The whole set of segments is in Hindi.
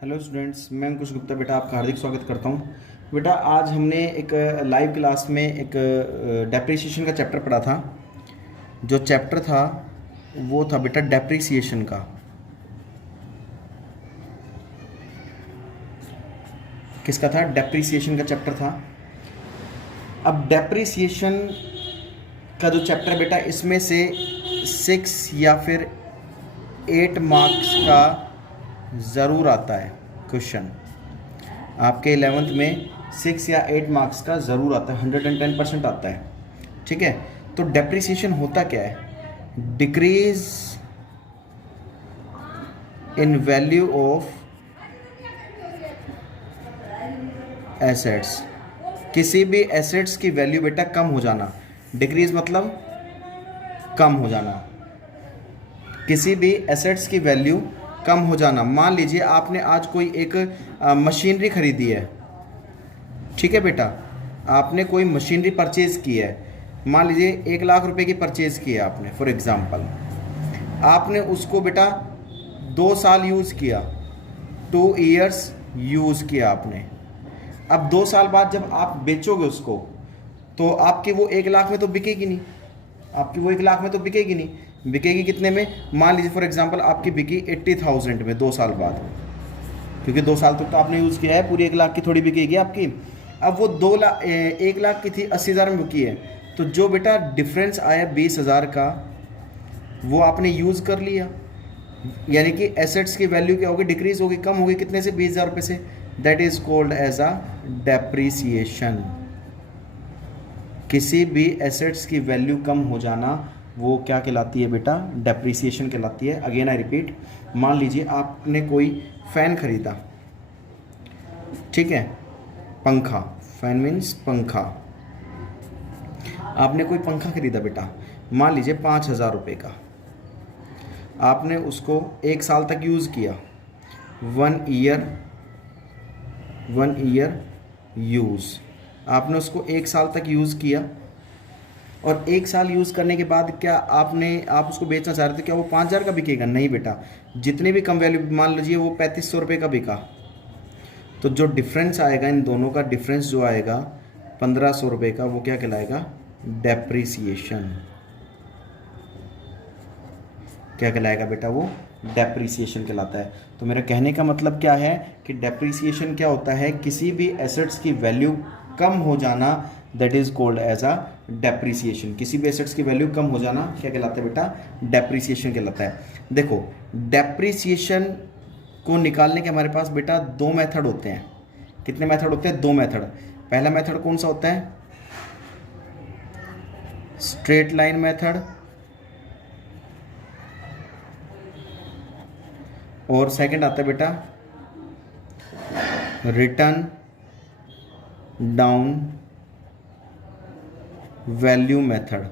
हेलो स्टूडेंट्स, मैं अंकुश गुप्ता बेटा आपका हार्दिक स्वागत करता हूँ। बेटा आज हमने एक लाइव क्लास में एक डेप्रिसिएशन का चैप्टर पढ़ा था। जो चैप्टर था वो था बेटा डेप्रिसिएशन का। किसका था? डेप्रिसिएशन का चैप्टर था। अब डेप्रिसिएशन का जो चैप्टर बेटा, इसमें से 6 या फिर 8 मार्क्स का ज़रूर आता है क्वेश्चन। आपके 11th में 6 या 8 मार्क्स का ज़रूर आता है, 110% आता है। ठीक है, तो डेप्रिसिएशन होता क्या है? Decrease in value of assets. किसी भी एसेट्स की वैल्यू बेटा कम हो जाना। डिक्रीज मतलब कम हो जाना। किसी भी एसेट्स की वैल्यू कम हो जाना। मान लीजिए आपने आज कोई एक मशीनरी खरीदी है। ठीक है बेटा, आपने कोई मशीनरी परचेज की है। मान लीजिए 1 लाख रुपए की परचेज की है आपने, फॉर एग्जांपल। आपने उसको बेटा 2 साल यूज़ किया, 2 ईयर्स यूज़ किया आपने। अब 2 साल बाद जब आप बेचोगे उसको, तो आपकी वो 1 लाख में तो बिकेगी नहीं। आपकी वो 1 लाख में तो बिकेगी नहीं। बिकेगी कितने में? मान लीजिए फॉर एग्जांपल आपकी बिकी 80,000 में 2 साल बाद, क्योंकि 2 साल तक तो आपने यूज़ किया है, पूरी 1 लाख की थोड़ी बिकेगी आपकी। अब वो 1 लाख की थी, 80,000 में बिकी है, तो जो बेटा डिफरेंस आया 20,000 का, वो आपने यूज़ कर लिया। यानी कि एसेट्स की वैल्यू क्या होगी? डिक्रीज होगी, कम होगी। कितने से? 20,000 रुपये से। That is called as a depreciation. किसी भी एसेट्स की वैल्यू कम हो जाना वो क्या कहलाती है बेटा? डेप्रिसिएशन कहलाती है। अगेन आई रिपीट, मान लीजिए आपने कोई फ़ैन खरीदा। ठीक है, पंखा। फैन मीन्स पंखा। आपने कोई पंखा खरीदा बेटा, मान लीजिए 5,000 रुपये का। आपने उसको 1 साल तक यूज़ किया, 1 ईयर यूज़। आपने उसको 1 साल तक यूज़ किया, और 1 साल यूज़ करने के बाद क्या आप उसको बेचना चाह रहे थे, क्या वो 5,000 का बिकेगा? नहीं बेटा, जितनी भी कम वैल्यू, मान लीजिए वो 3,500 रुपये का बिका, तो जो डिफरेंस आएगा इन दोनों का, डिफरेंस जो आएगा 1,500 रुपये का, वो क्या कहलाएगा? डेप्रिसिएशन। क्या कहलाएगा बेटा? वो डेप्रिसिएशन कहलाता है। तो मेरा कहने का मतलब क्या है कि डेप्रिसिएशन क्या होता है? किसी भी एसेट्स की वैल्यू कम हो जाना, that is called as a depreciation. किसी भी एसेट्स की वैल्यू कम हो जाना क्या कहलाता है बेटा? डेप्रिसिएशन कहलाता है। देखो, डेप्रिसिएशन को निकालने के हमारे पास बेटा 2 मेथड होते हैं। कितने मेथड होते हैं? 2 मेथड। पहला मेथड कौन सा होता है? स्ट्रेट लाइन मेथड, और सेकंड आता है बेटा रिटर्न डाउन वैल्यू मेथड।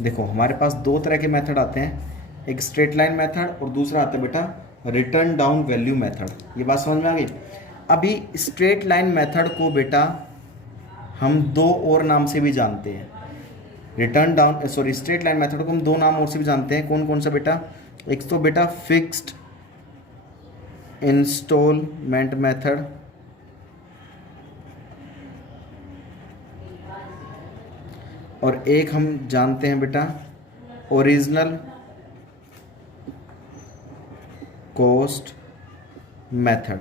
देखो, हमारे पास 2 तरह के मेथड आते हैं, एक स्ट्रेट लाइन मेथड और दूसरा आता है बेटा रिटर्न डाउन वैल्यू मेथड। ये बात समझ में आ गई? अभी स्ट्रेट लाइन मेथड को बेटा हम 2 और नाम से भी जानते हैं। स्ट्रेट लाइन मेथड को हम 2 नाम और से भी जानते हैं। कौन कौन सा बेटा? एक तो बेटा फिक्स्ड इंस्टॉलमेंट मेथड, और एक हम जानते हैं बेटा ओरिजिनल कॉस्ट मेथड।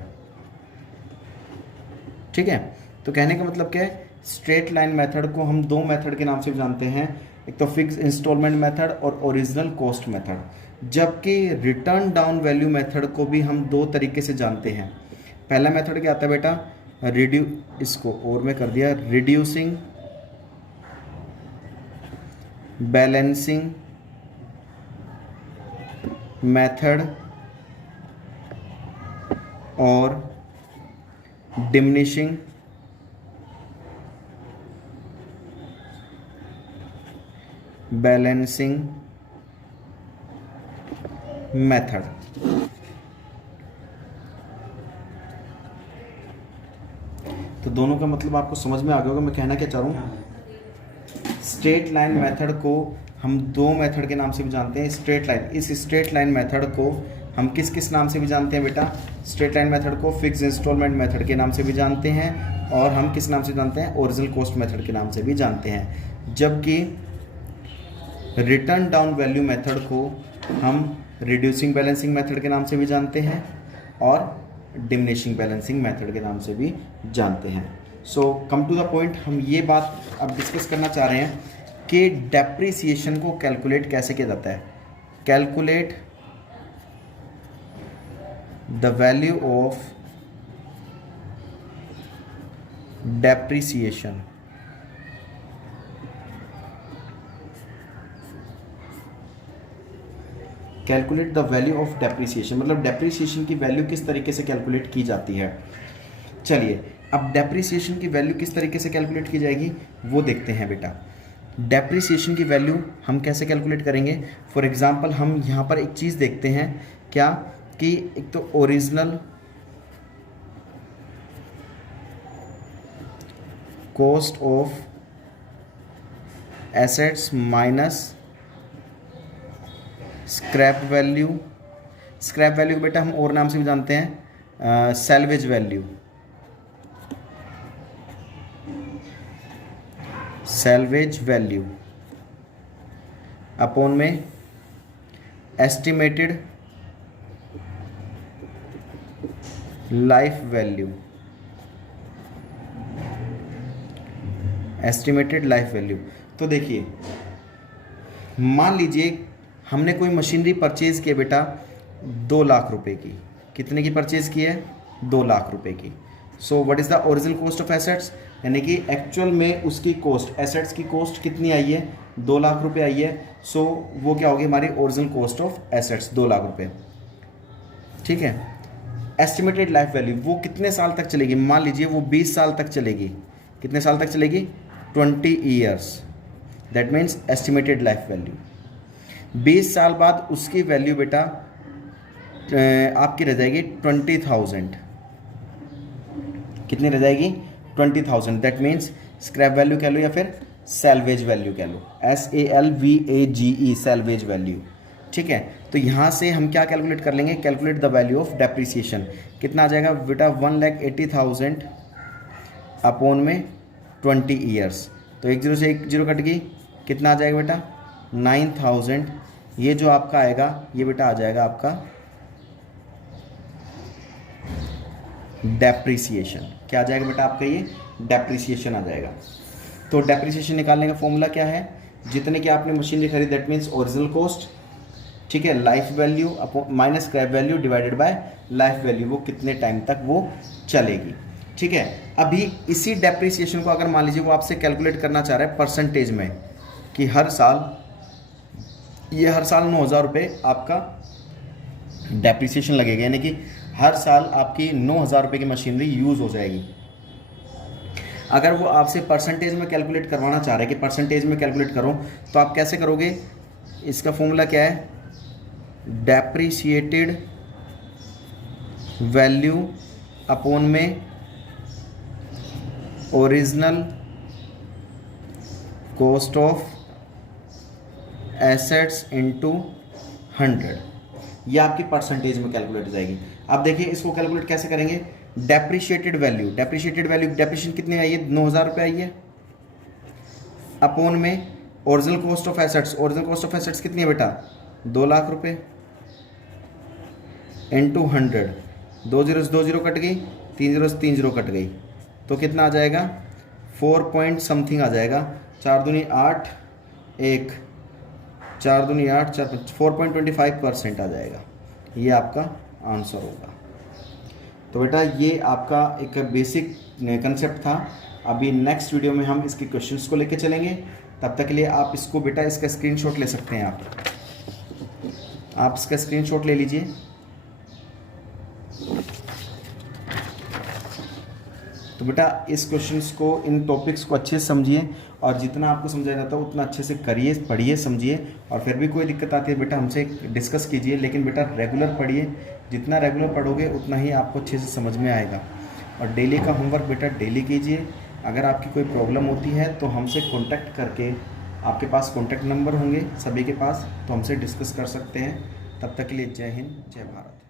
ठीक है, तो कहने का मतलब क्या है? स्ट्रेट लाइन मेथड को हम 2 मेथड के नाम से भी जानते हैं, एक तो फिक्स इंस्टॉलमेंट मेथड और ओरिजिनल कॉस्ट मेथड। जबकि रिटर्न डाउन वैल्यू मेथड को भी हम 2 तरीके से जानते हैं। पहला मेथड क्या आता है बेटा? इसको और में कर दिया रिड्यूसिंग बैलेंसिंग मेथड और डिमिनिशिंग बैलेंसिंग मेथड। तो दोनों का मतलब आपको समझ में आ गया होगा मैं कहना क्या चाह रहा हूँ। स्ट्रेट लाइन मेथड को हम दो मेथड के नाम से भी जानते हैं। स्ट्रेट लाइन, इस स्ट्रेट लाइन मेथड को हम किस किस नाम से भी जानते हैं बेटा? स्ट्रेट लाइन मेथड को फिक्स इंस्टॉलमेंट मेथड के नाम से भी जानते हैं, और हम किस नाम से जानते हैं? ओरिजिनल कॉस्ट मेथड के नाम से भी जानते हैं। जबकि रिटर्न डाउन वैल्यू मेथड को हम रिड्यूसिंग बैलेंसिंग मेथड के नाम से भी जानते हैं और डिमिनिशिंग बैलेंसिंग मेथड के नाम से भी जानते हैं। सो कम टू द पॉइंट, हम ये बात अब डिस्कस करना चाह रहे हैं कि डेप्रिसिएशन को कैलकुलेट कैसे किया जाता है। Calculate the value of depreciation. Calculate the value of depreciation, मतलब डेप्रिसिएशन की वैल्यू किस तरीके से कैलकुलेट की जाती है। चलिए, अब डेप्रिसिएशन की वैल्यू किस तरीके से कैलकुलेट की जाएगी वो देखते हैं बेटा। डेप्रिसिएशन की वैल्यू हम कैसे कैलकुलेट करेंगे? फॉर एग्जांपल हम यहाँ पर एक चीज़ देखते हैं क्या, कि एक तो original cost of assets minus scrap value. Scrap value बेटा हम और नाम से भी जानते हैं salvage value. Salvage value upon में estimated life value. Estimated life value, तो देखिए मान लीजिए हमने कोई मशीनरी परचेज़ की बेटा 2 लाख रुपए की। कितने की परचेज़ की है? 2 लाख रुपए की। So what is the original cost of assets, यानी कि एक्चुअल में उसकी कॉस्ट, एसेट्स की कॉस्ट कितनी आई है? 2 लाख रुपए आई है। सो वो क्या होगी हमारी original cost of assets, 2 lakh रुपए। ठीक है। एस्टिमेटेड लाइफ वैल्यू वो कितने साल तक चलेगी? मान लीजिए वो 20 साल तक चलेगी। कितने साल तक चलेगी? 20 years. That means estimated life value. 20 साल बाद उसकी वैल्यू बेटा आपकी रह जाएगी 20,000। कितनी रह जाएगी? 20,000। दैट मीन्स स्क्रैप वैल्यू कह लो या फिर सैल्वेज वैल्यू कह लो, SALVAGE, सैल्वेज वैल्यू। ठीक है। तो यहाँ से हम क्या कैलकुलेट कर लेंगे? Calculate the value of depreciation. कितना आ जाएगा बेटा? 1,80,000 अपॉन में 20 ईयर्स। तो 1 0 से 1 0 कट गई। कितना आ जाएगा बेटा? 9,000। ये जो आपका आएगा ये बेटा आ जाएगा आपका डेप्रिसिएशन। क्या आ जाएगा बेटा आपका? ये डेप्रिसिएशन आ जाएगा। तो डेप्रिसिएशन निकालने का फॉर्मूला क्या है? जितने की आपने मशीनरी खरीदी दैट मीन्स ओरिजिनल कॉस्ट, ठीक है, life value minus scrap value divided by life value, वो कितने टाइम तक वो चलेगी। ठीक है। अभी इसी डेप्रिसिएशन को अगर मान लीजिए वो आपसे कैलकुलेट करना चाह रहा है परसेंटेज में, कि हर साल 9,000 रुपये आपका डेप्रिसिएशन लगेगा, यानी कि हर साल आपकी 9,000 रुपये की मशीनरी यूज़ हो जाएगी। अगर वो आपसे परसेंटेज में कैलकुलेट करवाना चाह रहा है कि परसेंटेज में कैलकुलेट करो, तो आप कैसे करोगे? इसका फॉर्मूला क्या है? डेप्रिसिएटेड वैल्यू अपॉन में original cost of assets into 100। ये आपकी परसेंटेज में कैलकुलेट हो जाएगी। अब देखिए इसको कैलकुलेट कैसे करेंगे? डेप्रिशिएटेड वैल्यू, डेप्रिशिएशन कितनी आई है? 9,000 रुपये आई है, अपॉन में original cost of assets. Original cost of assets कितनी है बेटा? 2 लाख रुपये इंटू 100। 2 0 से 2 0 कट गई, 3 0 से 3 0 कट गई, तो कितना आ जाएगा? 4 पॉइंट समथिंग आ जाएगा। 4 दूनी 8, 1 4 दूनी 8, 4 4.25% आ जाएगा। ये आपका आंसर होगा। तो बेटा ये आपका एक बेसिक कंसेप्ट था। अभी नेक्स्ट वीडियो में हम इसके क्वेश्चंस को लेके चलेंगे। तब तक के लिए आप इसको बेटा इसका स्क्रीनशॉट ले सकते हैं। आप इसका स्क्रीनशॉट ले लीजिए। तो बेटा इस क्वेश्चंस को, इन टॉपिक्स को अच्छे से समझिए, और जितना आपको समझाया जाता है उतना अच्छे से करिए, पढ़िए, समझिए। और फिर भी कोई दिक्कत आती है बेटा हमसे डिस्कस कीजिए, लेकिन बेटा रेगुलर पढ़िए। जितना रेगुलर पढ़ोगे उतना ही आपको अच्छे से समझ में आएगा। और डेली का होमवर्क बेटा डेली कीजिए। अगर आपकी कोई प्रॉब्लम होती है तो हमसे कॉन्टैक्ट करके आपके पास कॉन्टैक्ट नंबर होंगे सभी के पास, तो हमसे डिस्कस कर सकते हैं। तब तक के लिए जय हिंद, जय भारत।